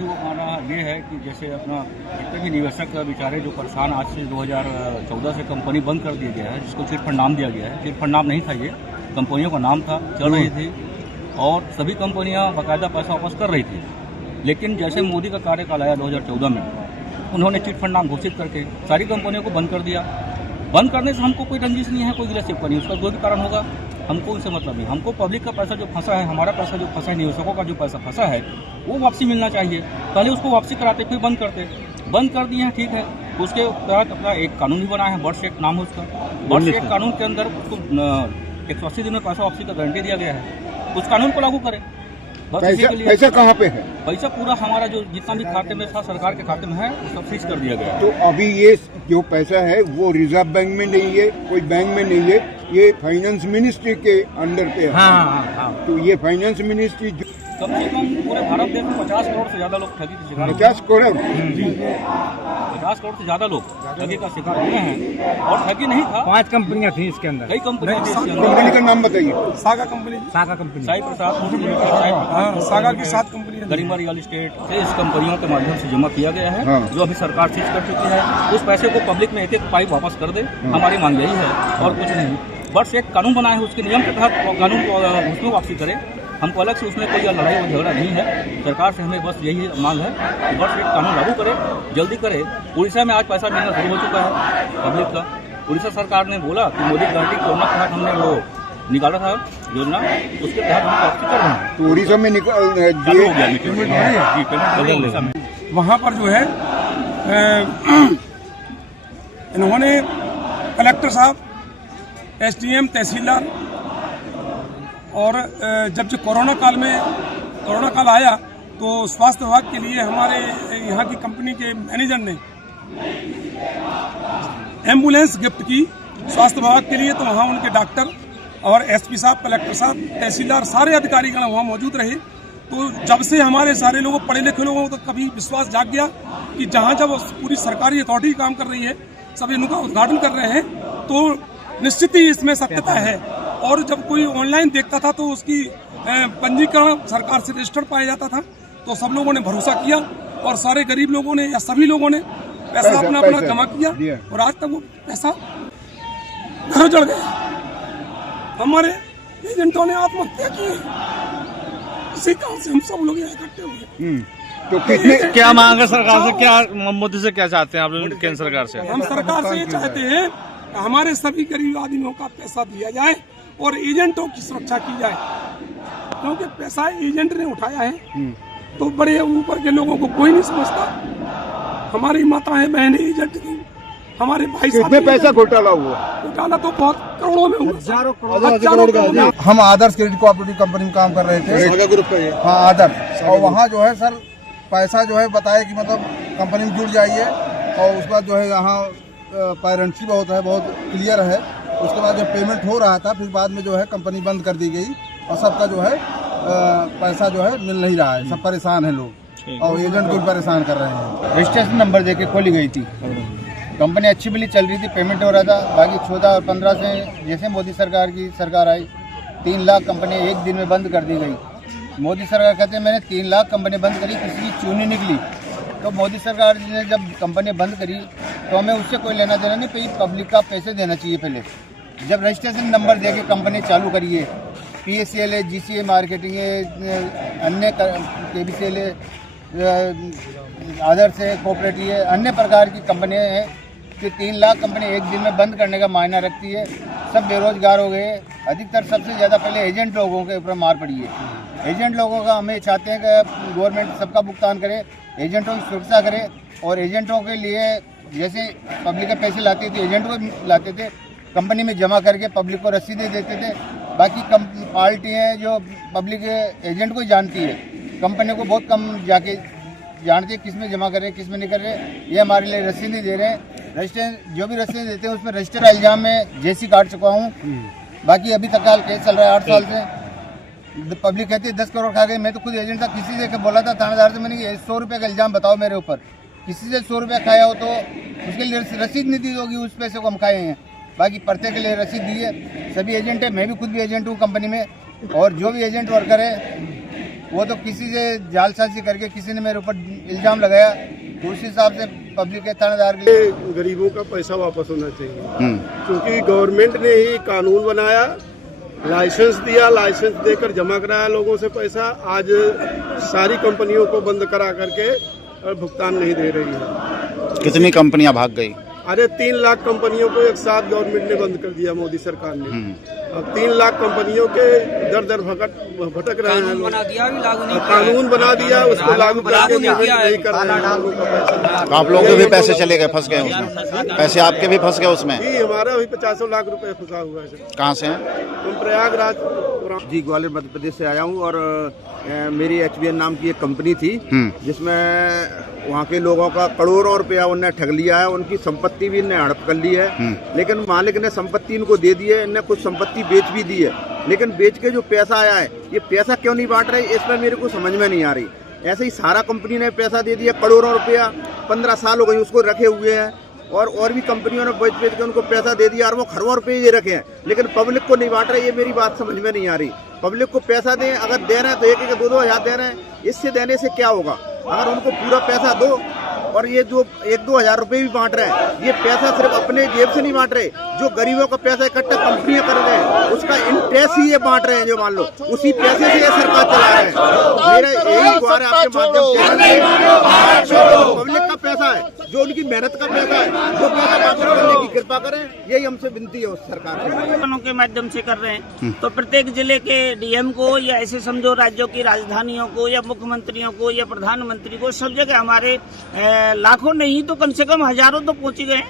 हमारा ये है कि जैसे अपना जितने भी निवेशक बेचारे जो परेशान आज से 2014 से कंपनी बंद कर दिया गया है, जिसको चिट फंड नाम दिया गया है। चिट फंड नाम नहीं था, ये कंपनियों का नाम था, चल रही थी और सभी कंपनियां बाकायदा पैसा वापस कर रही थी। लेकिन जैसे मोदी का कार्यकाल आया 2014 में, उन्होंने चिट फंड नाम घोषित करके सारी कंपनियों को बंद कर दिया। बंद करने से हमको कोई रंजिश नहीं है, कोई गिलासिप नहीं, उसका कोई भी कारण होगा, हमको उनसे मतलब नहीं। हमको पब्लिक का पैसा जो फंसा है, हमारा पैसा जो फंसा है, निवेशकों का जो पैसा फंसा है, वो वापसी मिलना चाहिए। पहले उसको वापसी कराते, फिर बंद करते। बंद कर दिए हैं, ठीक है। उसके तहत अपना एक कानून भी बनाया है, वर्ष एक नाम है उसका। वर्ष एक कानून के अंदर उसको 180 दिन में पैसा वापसी का गारंटी दिया गया है। उस कानून को लागू करें। पैसा कहाँ पे है? पैसा पूरा हमारा जो जितना भी खाते में था, सरकार के खाते में है, वो सब फ्रीज कर दिया गया है। तो अभी ये जो पैसा है वो रिजर्व बैंक में नहीं है, कोई बैंक में नहीं है, ये फाइनेंस मिनिस्ट्री के अंडर पे है। हाँ। तो ये फाइनेंस मिनिस्ट्री कम से कम पूरे भारत देश में 50 करोड़ से ज्यादा लोग ठगी के शिकार 50 करोड़ 50 करोड़ से ज्यादा लोग ठगी का शिकार हुए हैं। और ठगी नहीं था, 5 कंपनियां थी इसके अंदर, कई कंपनियां थी इसके अंदर। कंपनी का नाम बताइए। सागा कंपनी, साई प्रसाद, सागा की 7 कंपनी, गरिमा रियल एस्टेट से इस कंपनियों के माध्यम से जमा किया गया है। हाँ। जो अभी सरकार सीज कर चुकी है, उस पैसे को पब्लिक में एक एक पाई वापस कर दे, हमारी मांग यही है और कुछ नहीं। वर्ष एक कानून बनाए हैं, उसके नियम के तहत कानून को उसमें वापसी करें। हमको अलग से उसमें कोई लड़ाई और झगड़ा नहीं है। सरकार से हमें बस यही मांग है कि वर्ष एक कानून लागू करें, जल्दी करें। उड़ीसा में आज पैसा मिलना शुरू हो चुका है पब्लिक का। उड़ीसा सरकार ने बोला कि मोदी गारंटी योजना के तहत हमने वो निकाला था योजना, उसके तहत हम वापसी कर रहे हैं। तो उड़ीसा में वहाँ पर जो है इन्होंने कलेक्टर साहब, SDM, तहसीलदार और जब जो कोरोना काल आया तो स्वास्थ्य विभाग के लिए हमारे यहाँ की कंपनी के मैनेजर ने एम्बुलेंस गिफ्ट की स्वास्थ्य विभाग के लिए। तो वहाँ उनके डॉक्टर और SP साहब, कलेक्टर साहब, तहसीलदार, सारे अधिकारीगण वहाँ मौजूद रहे। तो जब से हमारे सारे लोगों, पढ़े लिखे लोगों को तो कभी विश्वास जाग गया कि जहाँ जब पूरी सरकारी अथॉरिटी काम कर रही है, सब इनका उद्घाटन कर रहे हैं, तो निश्चित ही इसमें सत्यता है। और जब कोई ऑनलाइन देखता था तो उसकी पंजीकरण सरकार से रजिस्टर्ड पाया जाता था। तो सब लोगों ने भरोसा किया और सारे गरीब लोगों ने या सभी लोगों ने पैसा अपना जमा किया और आज तक वो पैसा घर जड़ गया। हमारे एजेंटों ने आत्महत्या की, इसी कारण से हम सब लोग इकट्ठे हुए। तो कितने क्या मांग है सरकार से? क्या मोदी से क्या चाहते हैं आप लोग केंद्र सरकार से? हम सरकार से ये चाहते हैं कि हमारे सभी गरीब आदमियों का पैसा दिया जाए और एजेंटों की सुरक्षा की जाए, क्योंकि पैसा एजेंट ने उठाया है तो बड़े ऊपर के लोगों को कोई नहीं समझता। हमारी माताएं बहनें एजेंट थी, हमारे भाई साहब। कितने पैसा घोटाला हुआ? घोटाला तो बहुत करोड़ों में हुआ, हजारों करोड़। हम आदर्श क्रेडिट कोऑपरेटिव कंपनी में काम कर रहे थे, ग्रुप का ये। हाँ आदर्श। और वहाँ जो है सर पैसा जो है बताया कि मतलब कंपनी में जुड़ जाइए और उसके बाद जो है यहाँ पायरेंसी बहुत है, बहुत क्लियर है। उसके बाद जब पेमेंट हो रहा था, फिर बाद में जो है कंपनी बंद कर दी गई और सबका जो है पैसा जो है मिल नहीं रहा है। सब परेशान है लोग और एजेंट को भी परेशान कर रहे हैं। रजिस्ट्रेशन नंबर देके खोली गई थी कंपनी, अच्छी भली चल रही थी, पेमेंट हो रहा था। बाकी 14 और 15 से जैसे मोदी सरकार आई, 3 लाख कंपनी एक दिन में बंद कर दी गई। मोदी सरकार कहते हैं मैंने 3 लाख कंपनी बंद करी, किसी की चूनी निकली। तो मोदी सरकार ने जब कंपनी बंद करी तो हमें उससे कोई लेना देना नहीं, पे पब्लिक का पैसे देना चाहिए पहले। जब रजिस्ट्रेशन नंबर दे के कंपनी चालू करिए, PACL है, GCA मार्केटिंग है, अन्य KBCL है, आदर्श है, कोऑपरेटिव है, अन्य प्रकार की कंपनियां हैं कि 3 लाख कंपनी एक दिन में बंद करने का मायना रखती है। सब बेरोजगार हो गए। अधिकतर सबसे ज़्यादा पहले एजेंट लोगों के ऊपर मार पड़ी है। एजेंट लोगों का हमें चाहते हैं कि गवर्नमेंट सबका भुगतान करे, एजेंटों की सुरक्षा करे और एजेंटों के लिए जैसे पब्लिक के पैसे लाते थे, एजेंट को लाते थे, कंपनी में जमा करके पब्लिक को रसीदें देते थे। बाकी पार्टी हैं जो पब्लिक एजेंट को ही जानती है, कंपनी को बहुत कम जाके जानते हैं किस में जमा कर रहे हैं, किस में नहीं कर रहे। ये हमारे लिए रसीदें दे रहे हैं। रजिस्टर जो भी रसीदें देते हैं उसमें रजिस्टर इल्जाम में JC काट चुका हूँ। बाकी अभी तक केस चल रहा है 8 साल से। पब्लिक कहती है 10 करोड़ खा गए। मैं तो खुद एजेंट था, किसी से बोला था थानेदार से, मैंने 100 रुपये का इल्जाम बताओ मेरे ऊपर। किसी से 100 रुपये खाया हो तो उसके लिए रसीद नहीं दी होगी, उस पैसे को हम खाए हैं। बाकी पर्चे के लिए रसीद दी है। सभी एजेंट है, मैं भी खुद भी एजेंट हूँ कंपनी में। और जो भी एजेंट वर्कर है वो तो किसी से जालसाजी करके किसी ने मेरे ऊपर इल्ज़ाम लगाया, तो उस हिसाब से पब्लिक के थानेदार के लिए गरीबों का पैसा वापस होना चाहिए, क्योंकि गवर्नमेंट ने ही कानून बनाया, लाइसेंस दिया, लाइसेंस देकर जमा कराया लोगों से पैसा। आज सारी कंपनियों को बंद करा करके और भुगतान नहीं दे रही है। कितनी कंपनियां भाग गई? अरे 3 लाख कंपनियों को एक साथ गवर्नमेंट ने बंद कर दिया, मोदी सरकार ने। अब 3 लाख कंपनियों के दर दर भटक रहे हैं लोग। कानून बना दिया, उसको लागू करके नहीं कर रहे हैं। तो आप लोग के भी पैसे चले गए, फंस गए उसमें? पैसे आपके भी फंस गए उसमें? जी, हमारा भी 50 लाख रुपए फंसा हुआ है। कहाँ से हैं? हम प्रयागराज जी ग्वालियर मध्य प्रदेश से आया हूँ। और मेरी HBN नाम की एक कंपनी थी जिसमें वहाँ के लोगों का करोड़ों रुपया उनने ठग लिया है, उनकी संपत्ति भी इनने हड़प कर ली है। लेकिन मालिक ने संपत्ति इनको दे दी है, इनने कुछ संपत्ति बेच भी दी है। लेकिन बेच के जो पैसा आया है, ये पैसा क्यों नहीं बांट रहे, इसमें मेरे को समझ में नहीं आ रही। ऐसे ही सारा कंपनी ने पैसा दे दिया, करोड़ों रुपया, 15 साल हो गए उसको रखे हुए हैं। और भी कंपनियों ने बेच के उनको पैसा दे दिया, और वो खरबों रुपये ये रखे हैं, लेकिन पब्लिक को नहीं बांट रहे। ये मेरी बात समझ में नहीं आ रही। पब्लिक को पैसा दें, अगर दे रहे हैं तो 1-1, 2-2 हज़ार दे रहे हैं, इससे देने से क्या होगा? अगर उनको पूरा पैसा दो, और ये जो 1-2 हज़ार रुपये भी बांट रहे हैं, ये पैसा सिर्फ अपने जेब से नहीं बांट रहे, जो गरीबों का पैसा इकट्ठा कंपनियां कर रहे हैं उसका इंटरेस्ट ही ये बांट रहे हैं। जो मान लो उसी पैसे से ये सरकार चला रहे हैं। मेरा यही गुहार है आपके माध्यम से, पब्लिक का पैसा है, जो उनकी मेहनत का पैसा है, जो पैसा वापस करने की कृपा करें, यही हमसे विनती है उस सरकार के माध्यम से कर रहे हैं। तो प्रत्येक जिले के DM को, या ऐसे समझो राज्यों की राजधानियों को, या मुख्यमंत्रियों को, या प्रधानमंत्री को, सब जगह हमारे लाखों नहीं तो कम से कम हजारों तो पहुंच गए।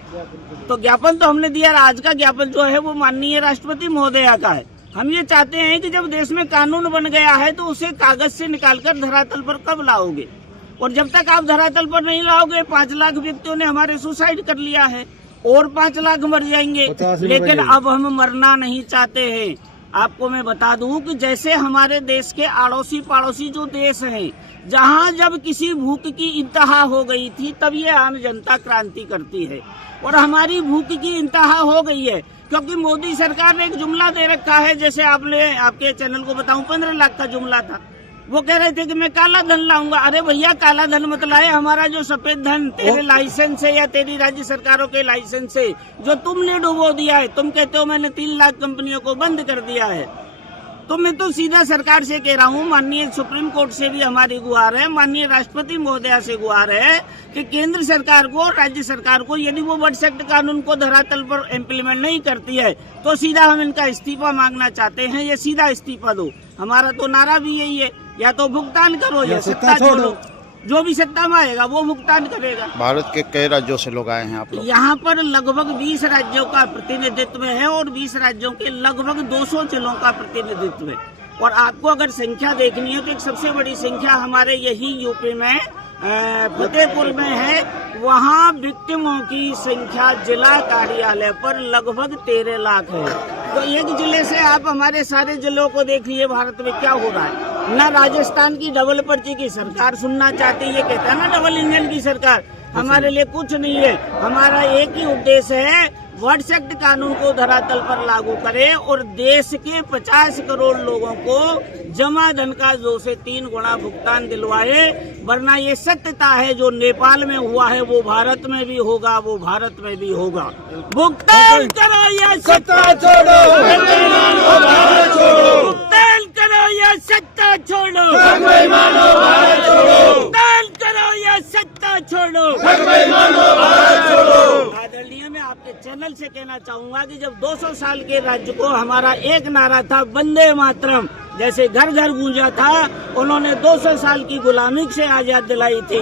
तो ज्ञापन तो हमने दिया। आज का ज्ञापन जो है वो माननीय राष्ट्रपति महोदया का है। हम ये चाहते हैं कि जब देश में कानून बन गया है तो उसे कागज से निकालकर धरातल पर कब लाओगे? और जब तक आप धरातल पर नहीं लाओगे, 5 लाख व्यक्तियों ने हमारे सुसाइड कर लिया है, और 5 लाख मर जाएंगे। लेकिन अब हम मरना नहीं चाहते हैं। आपको मैं बता दूं कि जैसे हमारे देश के आड़ोसी पड़ोसी जो देश हैं, जहां जब किसी भूख की इंतहा हो गई थी तब ये आम जनता क्रांति करती है, और हमारी भूख की इंतहा हो गई है क्योंकि मोदी सरकार ने एक जुमला दे रखा है। जैसे आपने, आपके चैनल को बताऊं, 15 लाख का जुमला था। वो कह रहे थे कि मैं काला धन लाऊंगा। अरे भैया, काला धन मत लाए, हमारा जो सफेद धन तेरे लाइसेंस है या तेरी राज्य सरकारों के लाइसेंस है, जो तुमने डुबो दिया है। तुम कहते हो मैंने 3 लाख कंपनियों को बंद कर दिया है। तो मैं तो सीधा सरकार से कह रहा हूँ, माननीय सुप्रीम कोर्ट से भी हमारी गुहार है, माननीय राष्ट्रपति महोदया से गुहार है कि केंद्र सरकार को, राज्य सरकार को, यदि वो वर्ड्स एक्ट कानून को धरातल पर इम्प्लीमेंट नहीं करती है तो सीधा हम इनका इस्तीफा मांगना चाहते हैं। ये सीधा इस्तीफा दो। हमारा तो नारा भी यही है, या तो भुगतान करो या सत्ता छोड़ो। जो भी सत्ता में आएगा वो भुगतान करेगा। भारत के कई राज्यों से लोग आए हैं आप लोग? यहाँ पर लगभग 20 राज्यों का प्रतिनिधित्व है, और 20 राज्यों के लगभग 200 जिलों का प्रतिनिधित्व है। और आपको अगर संख्या देखनी है तो एक सबसे बड़ी संख्या हमारे यही यूपी में फतेहपुर में है। वहाँ विक्टिमों की संख्या जिला कार्यालय पर लगभग 13 लाख है। तो एक जिले से आप हमारे सारे जिलों को देखिए भारत में क्या हो रहा है। ना राजस्थान की डबल पर्ची की सरकार सुनना चाहती है, कहता है ना डबल इंजन की सरकार। हमारे लिए कुछ नहीं है। हमारा एक ही उद्देश्य है, वर्ड्स एक्ट कानून को धरातल पर लागू करे और देश के 50 करोड़ लोगों को जमा धन का 2 से 3 गुना भुगतान दिलवाए। वरना ये सत्यता है, जो नेपाल में हुआ है वो भारत में भी होगा, वो भारत में भी होगा। भुगतान करो या सत्ता छोड़ो, भुगतान करो या सत्ता छोड़ो, भुगतान करो या सत्ता छोड़ो। आदरणीय, मैं आपके चैनल से कहना चाहूंगा कि जब 200 साल के राज्य को हमारा एक नारा था वंदे मातरम, जैसे घर घर गूंजा था, उन्होंने 200 साल की गुलामी से आजाद दिलाई थी।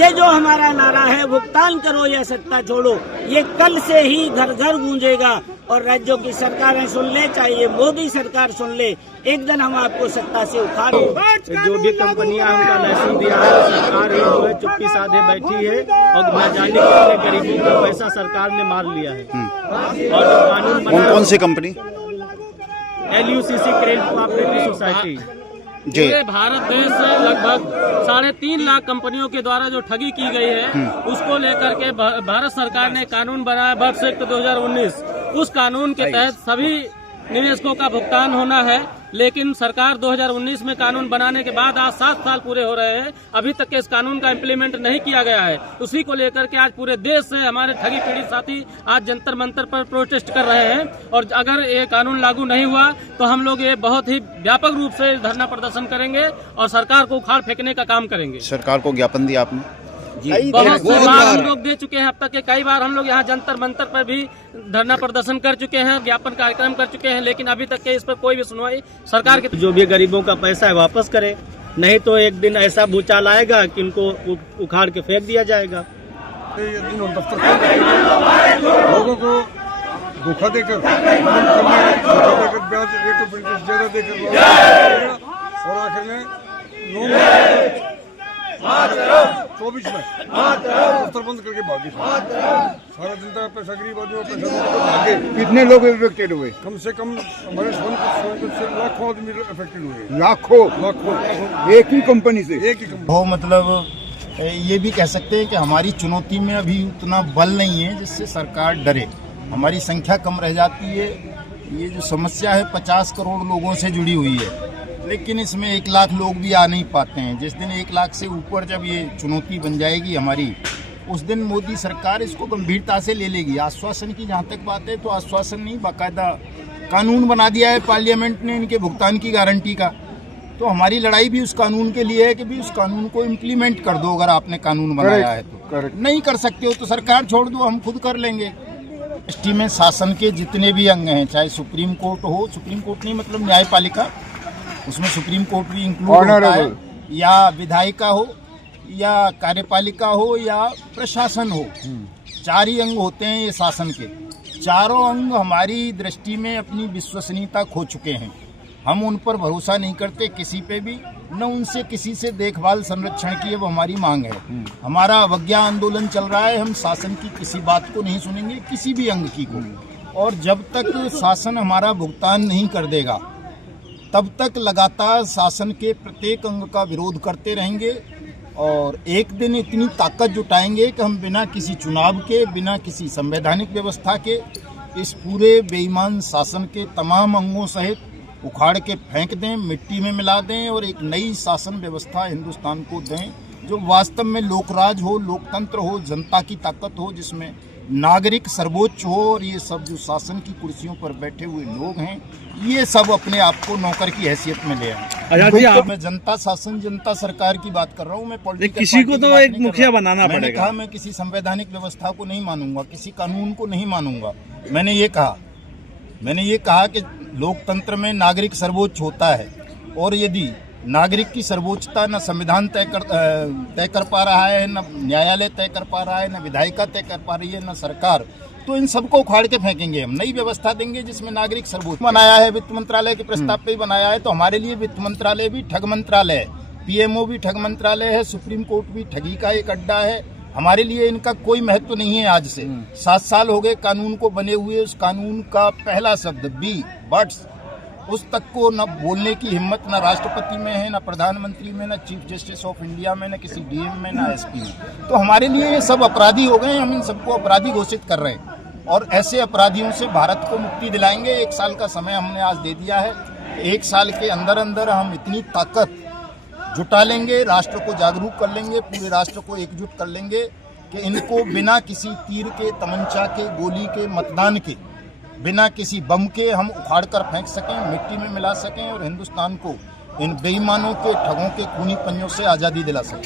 ये जो हमारा नारा है भुगतान करो या सत्ता छोड़ो, ये कल से ही घर घर गूंजेगा। और राज्यों की सरकारें सुन ले, चाहे ये मोदी सरकार सुन ले, एक दिन हम आपको सत्ता से उखाड़ो। जो भी कंपनियां उनका लाइसेंस दिया है, सरकार ही जो है चुप्पी साधे बैठी है और न जाने कितने गरीबों का पैसा सरकार ने मार लिया है। और जो कानून बना, कौन सी company? LUCC credit cooperative society. पूरे भारत देश से लगभग 3.5 लाख कंपनियों के द्वारा जो ठगी की गई है, उसको लेकर के भारत सरकार ने कानून बनाया, वर्ड्स एक्ट 2019, उस कानून के तहत सभी निवेशकों का भुगतान होना है। लेकिन सरकार 2019 में कानून बनाने के बाद आज 7 साल पूरे हो रहे हैं, अभी तक के इस कानून का इम्प्लीमेंट नहीं किया गया है। उसी को लेकर के आज पूरे देश से हमारे ठगी पीड़ित साथी आज जंतर मंतर पर प्रोटेस्ट कर रहे हैं। और अगर ये कानून लागू नहीं हुआ तो हम लोग ये बहुत ही व्यापक रूप से धरना प्रदर्शन करेंगे और सरकार को उखाड़ फेंकने का काम करेंगे। सरकार को ज्ञापन दिया आपने? बहुत से बार हम लोग दे चुके हैं, अब तक के कई बार हम लोग यहाँ जंतर मंतर पर भी धरना प्रदर्शन कर चुके हैं, ज्ञापन कार्यक्रम कर चुके हैं, लेकिन अभी तक के इस पर कोई भी सुनवाई सरकार की। जो भी गरीबों का पैसा है वापस करे, नहीं तो एक दिन ऐसा भूचाल आएगा कि इनको उखाड़ के फेंक दिया जाएगा। लोगों को धोखा देकर ब्याज रेट ऑफ इंटरेस्ट ज्यादा देकर और आखिर में 24 में दफ्तर बंद करके भागे। सारा जनता का पैसा, गरीब आदमी का पैसा भागे। कितने लोग इफेक्टेड हुए? कम से कम हमारे सोनपुर से लाखों आदमी इफेक्टेड हुए। लाखों एक ही कंपनी से, एक ही कंपनी। वो मतलब ये भी कह सकते हैं कि हमारी चुनौती में अभी उतना बल नहीं है जिससे सरकार डरे। हमारी संख्या कम रह जाती है। ये जो समस्या है 50 करोड़ लोगों से जुड़ी हुई है, लेकिन इसमें 1 लाख लोग भी आ नहीं पाते हैं। जिस दिन 1 लाख से ऊपर जब ये चुनौती बन जाएगी हमारी, उस दिन मोदी सरकार इसको गंभीरता से ले लेगी। आश्वासन की जहाँ तक बात है तो आश्वासन नहीं, बाकायदा कानून बना दिया है पार्लियामेंट ने इनके भुगतान की गारंटी का। तो हमारी लड़ाई भी उस कानून के लिए है कि भी उस कानून को इम्प्लीमेंट कर दो। अगर आपने कानून बनाया है तो नहीं कर सकते हो तो सरकार छोड़ दो, हम खुद कर लेंगे। एसटी में शासन के जितने भी अंग हैं, चाहे सुप्रीम कोर्ट हो, सुप्रीम कोर्ट नहीं मतलब न्यायपालिका, उसमें सुप्रीम कोर्ट भी इंक्लूड होता है, या विधायिका हो या कार्यपालिका हो या प्रशासन हो। 4 ही अंग होते हैं ये शासन के। चारों अंग हमारी दृष्टि में अपनी विश्वसनीयता खो चुके हैं। हम उन पर भरोसा नहीं करते किसी पे भी, न उनसे किसी से देखभाल संरक्षण की अब हमारी मांग है। हमारा अवज्ञा आंदोलन चल रहा है। हम शासन की किसी बात को नहीं सुनेंगे, किसी भी अंग की को। और जब तक शासन हमारा भुगतान नहीं कर देगा तब तक लगातार शासन के प्रत्येक अंग का विरोध करते रहेंगे। और एक दिन इतनी ताकत जुटाएंगे कि हम बिना किसी चुनाव के, बिना किसी संवैधानिक व्यवस्था के इस पूरे बेईमान शासन के तमाम अंगों सहित उखाड़ के फेंक दें, मिट्टी में मिला दें और एक नई शासन व्यवस्था हिंदुस्तान को दें जो वास्तव में लोकराज हो, लोकतंत्र हो, जनता की ताकत हो, जिसमें नागरिक सर्वोच्च हो। और ये सब जो शासन की कुर्सियों पर बैठे हुए लोग हैं, ये सब अपने आप को नौकर की हैसियत में ले आए। मैं जनता शासन, जनता सरकार की बात कर रहा हूँ। मैं पॉलिटिकल किसी को तो एक मुखिया बनाना पड़ेगा। मैंने कहा मैं किसी संवैधानिक व्यवस्था को नहीं मानूंगा, किसी कानून को नहीं मानूंगा। मैंने ये कहा कि लोकतंत्र में नागरिक सर्वोच्च होता है, और यदि नागरिक की सर्वोच्चता न संविधान तय कर पा रहा है, न न्यायालय तय कर पा रहा है, न विधायिका तय कर पा रही है, न सरकार, तो इन सबको उखाड़ के फेंकेंगे। हम नई व्यवस्था देंगे जिसमें नागरिक सर्वोच्च बनाया है। वित्त मंत्रालय के प्रस्ताव पे ही बनाया है, तो हमारे लिए वित्त मंत्रालय भी ठग मंत्रालय है, पीएमओ भी ठग मंत्रालय है, सुप्रीम कोर्ट भी ठगी का एक अड्डा है। हमारे लिए इनका कोई महत्व नहीं है। आज से 7 साल हो गए कानून को बने हुए। उस कानून का पहला शब्द बी बट्स, उस तक को न बोलने की हिम्मत न राष्ट्रपति में है, न प्रधानमंत्री में, न चीफ जस्टिस ऑफ इंडिया में, न किसी डीएम में, न एसपी में। तो हमारे लिए ये सब अपराधी हो गए। हम इन सबको अपराधी घोषित कर रहे हैं और ऐसे अपराधियों से भारत को मुक्ति दिलाएंगे। 1 साल का समय हमने आज दे दिया है। 1 साल के अंदर अंदर हम इतनी ताकत जुटा लेंगे, राष्ट्र को जागरूक कर लेंगे, पूरे राष्ट्र को एकजुट कर लेंगे कि इनको बिना किसी तीर के, तमंचा के, गोली के, मतदान के, बिना किसी बम के हम उखाड़ कर फेंक सकें, मिट्टी में मिला सकें और हिंदुस्तान को इन बेईमानों के, ठगों के खूनी पंजों से आज़ादी दिला सकें।